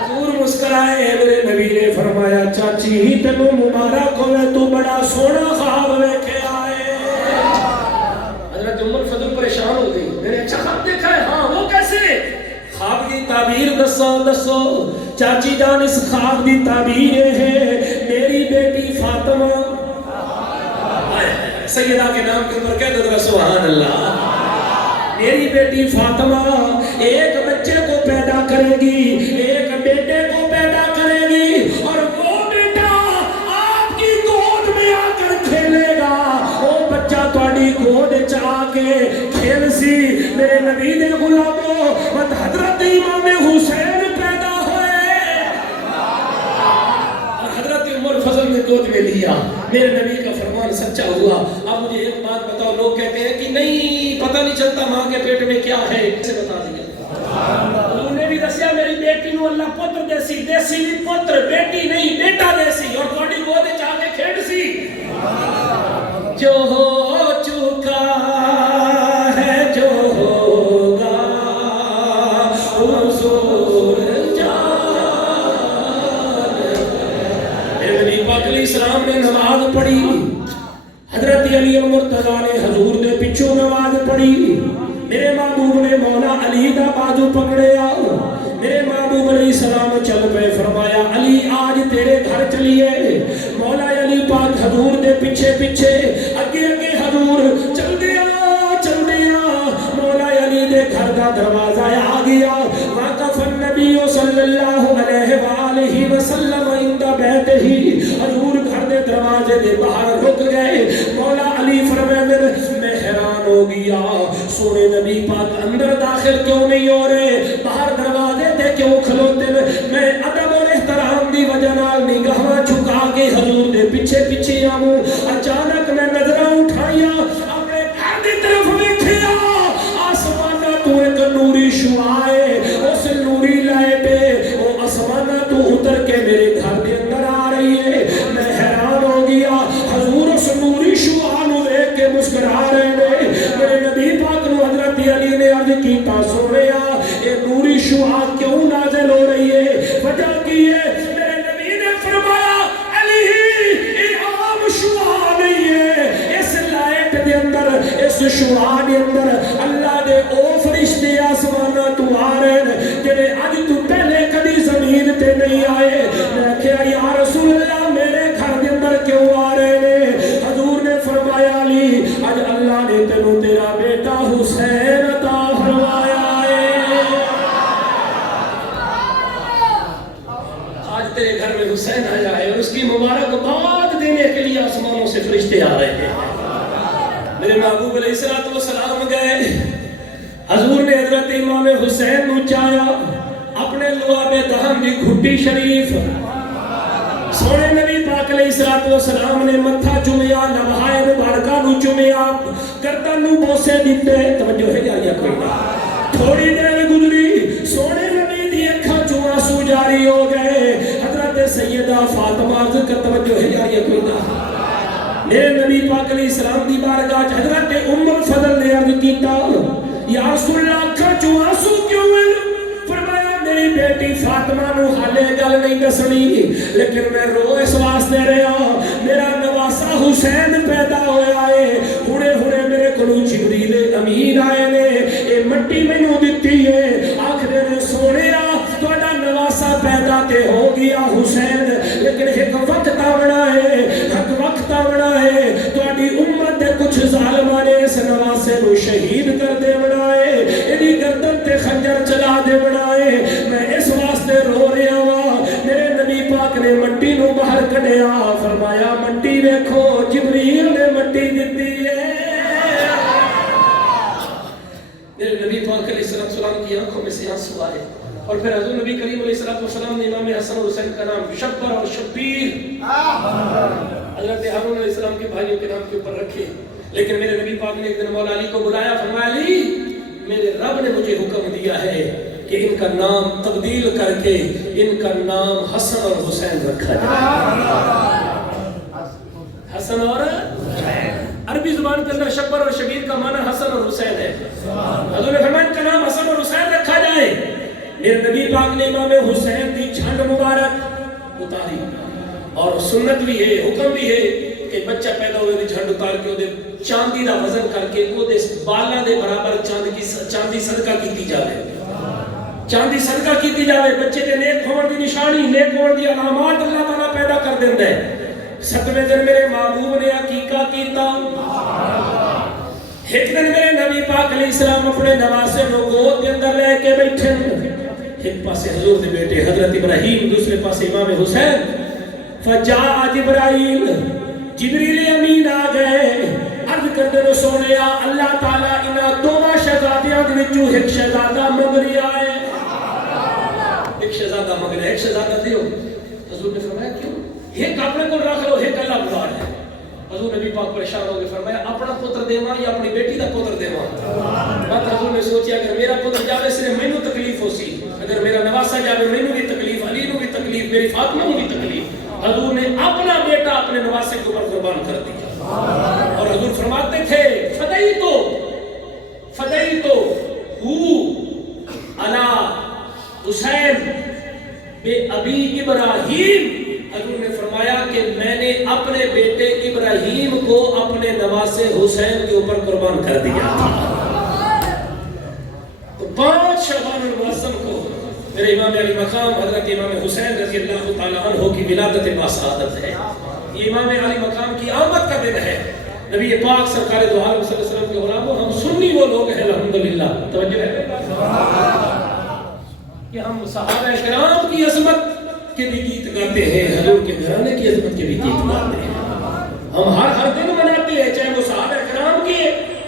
حضور مسکرائے، میرے نبی نے فرمایا چاچی تینو مبارک ہوئے، تو بڑا سونا خواب ویکھے آئے۔ حضرت ام الفضل پریشان ہو گئی، میں نے اچھا خواب دیکھا ہے؟ ہاں وہ کیسے؟ خواب کی تعبیر دسو چاچی جان، اس خواب کی تعبیر ہے میری بیٹی فاطمہ، سیدہ کے نام کے اوپر کہہ دو سبحان اللہ، میری بیٹی فاطمہ ایک بچے کو پیدا کرے گی، ایک بیٹے کو پیدا کرے گی، اور وہ بیٹا آپ کی گود میں آ کر کھیلے گا، وہ بچہ تواڈی گود چا کے کھیل سی۔ میرے نبی نے غلاموں حضرت امام حسین پیدا ہوئے، حضرت عمر فضل نے گود میں لیا، میرے نبی کا فرمان سچا ہوا۔ اب مجھے ایک بات بتاؤ، لوگ کہتے ہیں کہ نہیں پتہ نہیں چلتا ماں کے پیٹ میں کیا ہے، اسے بتا دیا۔ انہوں نے بھی دسیا میری بیٹی نو اللہ پتر دیسی بھی پتر، بیٹی نہیں بیٹا دیسی، اور تھوڑی گود چاہ کے کھیڑ سی۔ جو ہو چکا ہے جو ہوگا حضور علیہ السلام نے نماز پڑھی، حضرت علی المرتضیٰ نے حضور نے پچھو نماز پڑھی، میرے محبوب نے مولا علی دا بازو پکڑیا، میرے محبوب علیہ السلام چل پہ، فرمایا علی آج تیرے گھر چلیے۔ مولا علی پاک حضور دے پیچھے پیچھے اگے اگے حضور چل دیا مولا علی دے گھر دا دروازہ آ گیا، واقف النبی صلی اللہ علیہ وآلہ وسلم عند بیتہ، حضور گھر دے دروازے دے باہر رک گئے۔ مولا علی فرمایا میں حیران حیران ہو گیا سونے نبی پاک اندر داخل کیوں نہیں ہو رہے باہر دروازے تے کیوں کھلوتے میں ادب اور احترام دی وجہ نال نگاہ چھکا کے حضور دے پیچھے پیچھے آؤں اچانک میں نظراں اٹھائیاں اپنے گھر دی طرف ویکھیا آسمان تو ایک نوری شعاع ہے اس نوری لائٹ ہے وہ آسمان تو اتر کے میرے گھر دے اندر آ رہی ہے میں حیران ہو گیا حضور اس نوری شعاع نو دیکھ کے مسکرا رہے ہیں میرے نبی پاک نو حضرت علی نے عرض کیتا سونیا اے نوری شعاع کیوں نازل ہو رہی ہے وجہ کی ہے میرے نبی نے فرمایا علی یہ عام شعاع نہیں ہے اس لائٹ دے اندر اس شعاع دے اندر اللہ دے او فرشتے آسماناں تو آ رہے ہیں جڑے اج تو پہلے کبھی زمین تے نہیں آئے میں کہا یا رسول اللہ میرے گھر دے اندر کیوں آ رہے ہیں حضور نے فرمایا علی اج اللہ نے تینوں تیرا بیٹا حسین عطا فرمایا ہے آج تیرے گھر میں حسین آیا ہے اور اس کی مبارکباد دینے کے لیے آسمانوں سے فرشتے آ رہے ہیں میرے محبوب علیہ السلام گئے حضور نے حضرت امام حسین نو چایا اپنے لعاب دہن دی گھٹی شریف سونے نبی پاک علیہ السلام نے متھا چومیا لمحائے مبارکہ نو چومیا گردن نو بوسے دیتے توجہ ہے یا کوئی نہ تھوڑی دیر گزری سونے نبی دی اکھاں چوں آنسو جاری ہو گئے حضرت سیدہ فاطمہ کا توجہ ہے یا کوئی نہ میرے نبی پاک علیہ السلام دی بارگاہ حضرت ام الفضل نے عرض کیتا یا رسول اللہ اکھاں چوں آنسو کیوں ہیں فرمایا میری بیٹی فاطمہ نو حالے گل نہیں دسنی لیکن میں رو اس واسطے رہا میرا نواسا حسین پیدا ہویا ہے ہنے ہنے میرے کولوں جبریل امین آئے نے اے مٹی مینوں دتی ہے آکھدے نے سونیا تہاڈا نواسا پیدا تے ہو گیا حسین لیکن ایک وقت آونا ہے حق وقت آونا ہے تہاڈی امت دے کچھ ظالماں نے اس نواسے نو شہید کر دے بنائے ایدی گردن تے خنجر چلا دے بنائے میں اس واسطے رو رہا ہوں میرے نبی پاک نے مٹی نو باہر کڈیا فرمایا مٹی دیکھو جبریل نے مٹی دتی ہے میرے نبی پاک علیہ السلام کی آنکھوں میں سے آنسو آئے اور پھر حضور نبی کریم علیہ السلام نے امام حسن اور حسین کا نام شبر اور شبیر حضرت ہارون علیہ السلام کے بھائیوں کے نام کے اوپر رکھے لیکن میرے نبی پاک نے ایک دن مولا علی کو بلایا فرمایا علی میرے رب نے مجھے حکم دیا ہے کہ ان کا نام تبدیل کر کے ان کا نام حسن اور حسین رکھا جائے حسن اور عربی زبان کے اندر شبر اور شبیر کا معنی حسن اور حسین ہے حضور نے فرمایا ان کا نام حسن اور حسین رکھا جائے میرے نبی پاک نے امام حسین کی جھنڈ مبارک اتاری اور سنت بھی ہے حکم بھی ہے کہ بچہ پیدا ہوئے دی جھنڈ اتار کے دے چاندی دا وزن کر کے وہ دے بالا دے برابر چاندی صدقہ کیتی جاوے چاندی صدقہ کیتی جاوے بچے دے نیک ہون دی نشانی نیک ہون دی علامات اللہ تعالیٰ پیدا کر دیندا ہے ستویں دن میرے محبوب نے عقیقہ کیتا ایک دن میرے نبی پاک علیہ السلام اپنے نواسے نو گود دے اندر لے کے بیٹھے ایک پاسے حضور دے بیٹے حضرت ابراہیم دوسرے پاسے امام حسین فجاء جبرائیل جبریل امین آ گئے عرض کردے نو سونیا اللہ تعالیٰ انہاں دوواں شہزادیاں دے وچوں ایک شہزادہ منگریا ہے ایک شہزادہ منگریا ایک شہزادہ دیو حضور نے فرمایا کیوں ایک اپنے کو رکھ لو ایک اللہ بلا ہے حضور نبی پاک پریشان ہو گئے فرمایا اپنا پتر دیواں یا اپنی بیٹی دا پتر دیواں بات حضور نے سوچیا اگر میرا پتر جاوے صرف مینوں تکلیف ہو سی اگر میرا نواسا جاوے مینوں بھی تکلیف علی نو بھی تکلیف میری فاطمہ نو بھی تکلیف حضور نے اپنا بیٹا اپنے نواسے کے اوپر قربان کر دیا اور حضور فرماتے تھے فدیتو ہو علی حسین بے ابی ابراہیم حضور نے فرمایا کہ میں نے اپنے بیٹے ابراہیم کو اپنے نواسے حسین کے اوپر قربان کر دیا تو 5 شعبان المعظم کو میرے امام علی مقام حضرت امام حسین رضی اللہ تعالیٰ عنہ کی ولادت باسعادت ہے یہ امام علی مقام کی آمد کا دن ہے نبی پاک سرکار دو عالم صلی اللہ علیہ وسلم کے غلاموں ہم سنی وہ لوگ ہیں الحمدللہ توجہ ہے کہ ہم صحابہ کرام کی عظمت کے بھی گیت گاتے ہیں حضور کے گھرانے کی عظمت کے بھی گیت گاتے ہیں ہم ہر دن مناتے ہیں چاہے وہ صحابہ کرام کی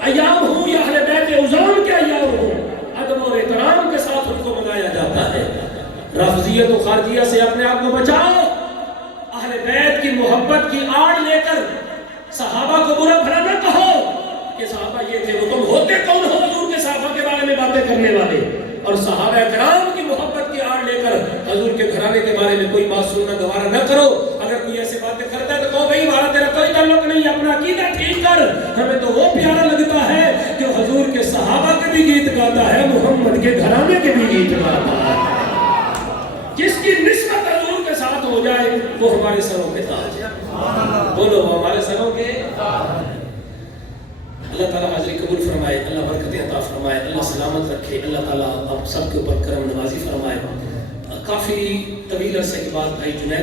ایام ہوں یا اہل بیت عظام کے ایام ہوں، ادب اور احترام کے ساتھ ان کو منایا جاتا ہے۔ رفضیت و خارجیہ سے اپنے آپ کو بچاؤ۔ اہل بیت کی محبت کی آڑ لے کر صحابہ کو برا بھلا نہ کہو کہ صحابہ یہ تھے، وہ تم ہوتے کون ہو حضور کے صحابہ کے بارے میں باتیں کرنے والے؟ اور صحابہ کرام کی محبت کی آڑ لے کر حضور کے گھرانے کے بارے میں کوئی بات سننا گوارا نہ کرو۔ اگر کوئی ایسی باتیں کرتا ہے تو کہو بھائی ہمارا تیرا کوئی تعلق نہیں، اپنا عقیدہ ٹھیک کر۔ ہمیں تو وہ پیارا لگتا ہے جو حضور کے صحابہ کے بھی گیت گاتا ہے، محمد کے گھرانے کے بھی گیت گاتا ہے۔ جس کی نسبت حضور کے ساتھ ہو جائے وہ ہمارے سروں کے تاج ہے۔ بولو وہ ہمارے سروں کے اللہ تعالیٰ حاضری قبول فرمائے، اللہ برکت عطا فرمائے، اللہ سلامت رکھے، اللہ تعالیٰ آپ سب کے اوپر کرم نوازی فرمائے۔ کافی طویل عرصے کے بعد بھائی جنید